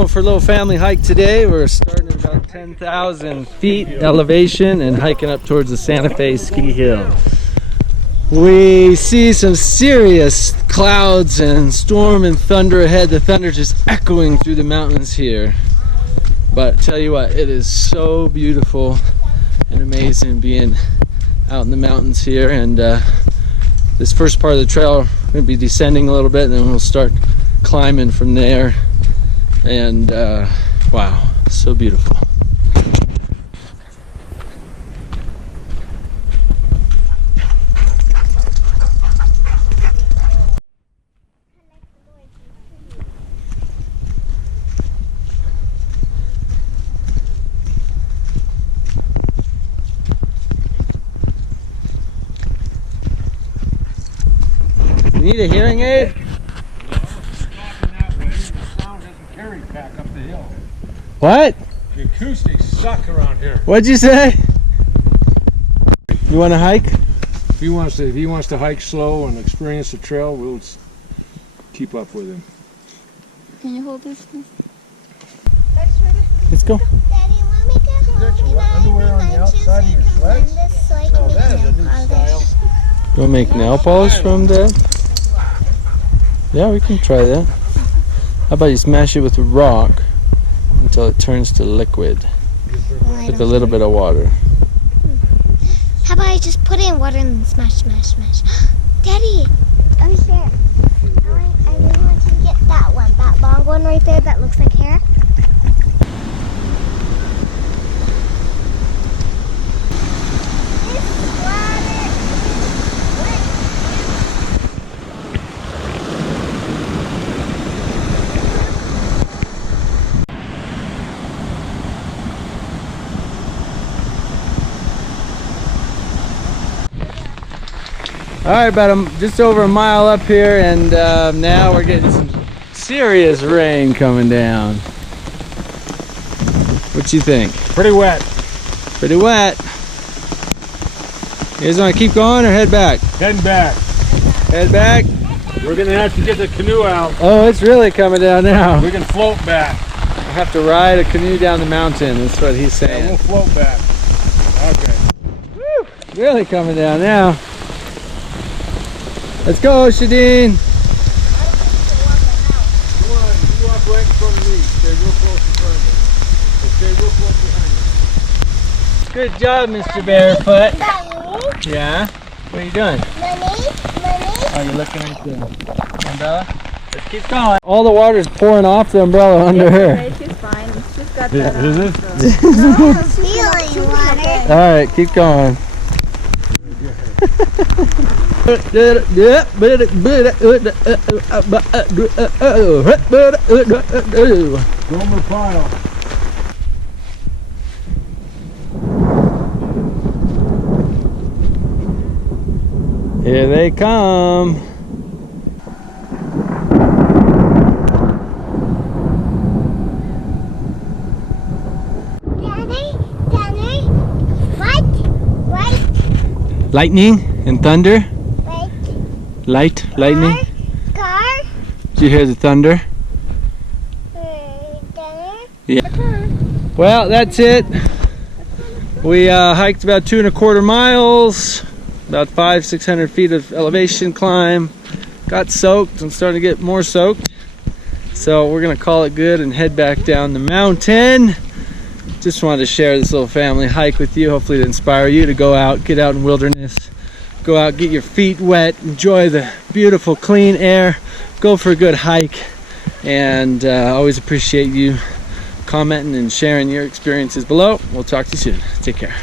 Going for a little family hike today. We're starting at about 10,000 feet elevation and hiking up towards the Santa Fe ski hill. We see some serious clouds and storm and thunder ahead. The thunder just echoing through the mountains here. But tell you what, it is so beautiful and amazing being out in the mountains here. And this first part of the trail, we're going to be descending a little bit, and then we'll start climbing from there. And wow, so beautiful. You need a hearing aid? Back up the hill. What? The acoustics suck around here. What'd you say? You want to hike? If he wants to hike slow and experience the trail, we'll keep up with him. Can you hold this? Let's go. Daddy, want me to hold Your underwear on the outside of your sleds? No, that is a new style. You want to make nail polish from that? Yeah, we can try that. How about you smash it with a rock until it turns to liquid with a little bit of water. How about I just put it in water and then smash, smash, smash? Daddy, I'm sure. I really want you to get that one, that long one right there that looks like hair. All right, about just over a mile up here, and now we're getting some serious rain coming down. What you think? Pretty wet. Pretty wet. You guys want to keep going or head back? Heading back. Head back? We're going to have to get the canoe out. Oh, it's really coming down now. We can float back. I have to ride a canoe down the mountain. That's what he's Yeah, saying. we'll float back. Okay. Woo, really coming down now. Let's go, Shadeen. You walk right in front of me. Stay real close in front of me. Stay real close behind me. Good job, Mr. Barefoot. Mommy, Yeah? What are you doing? mommy. Oh, you're looking at the umbrella? Let's keep going. All the water's pouring off the umbrella under her. She's fine. She's got that Is it? Feeling water. All right, keep going. Gomer Pyle. Here they come. Daddy, what? Lightning and thunder. Like Lightning. car? Did you hear the thunder? Daddy? Yeah. Well, that's it. We hiked about 2¼ miles, about 500-600 feet of elevation climb. Got soaked and starting to get more soaked. So we're gonna call it good and head back down the mountain. Just wanted to share this little family hike with you. Hopefully to inspire you to go out, get out in wilderness. Go out, get your feet wet, enjoy the beautiful clean air, go for a good hike, and always appreciate you commenting and sharing your experiences below. We'll talk to you soon. Take care.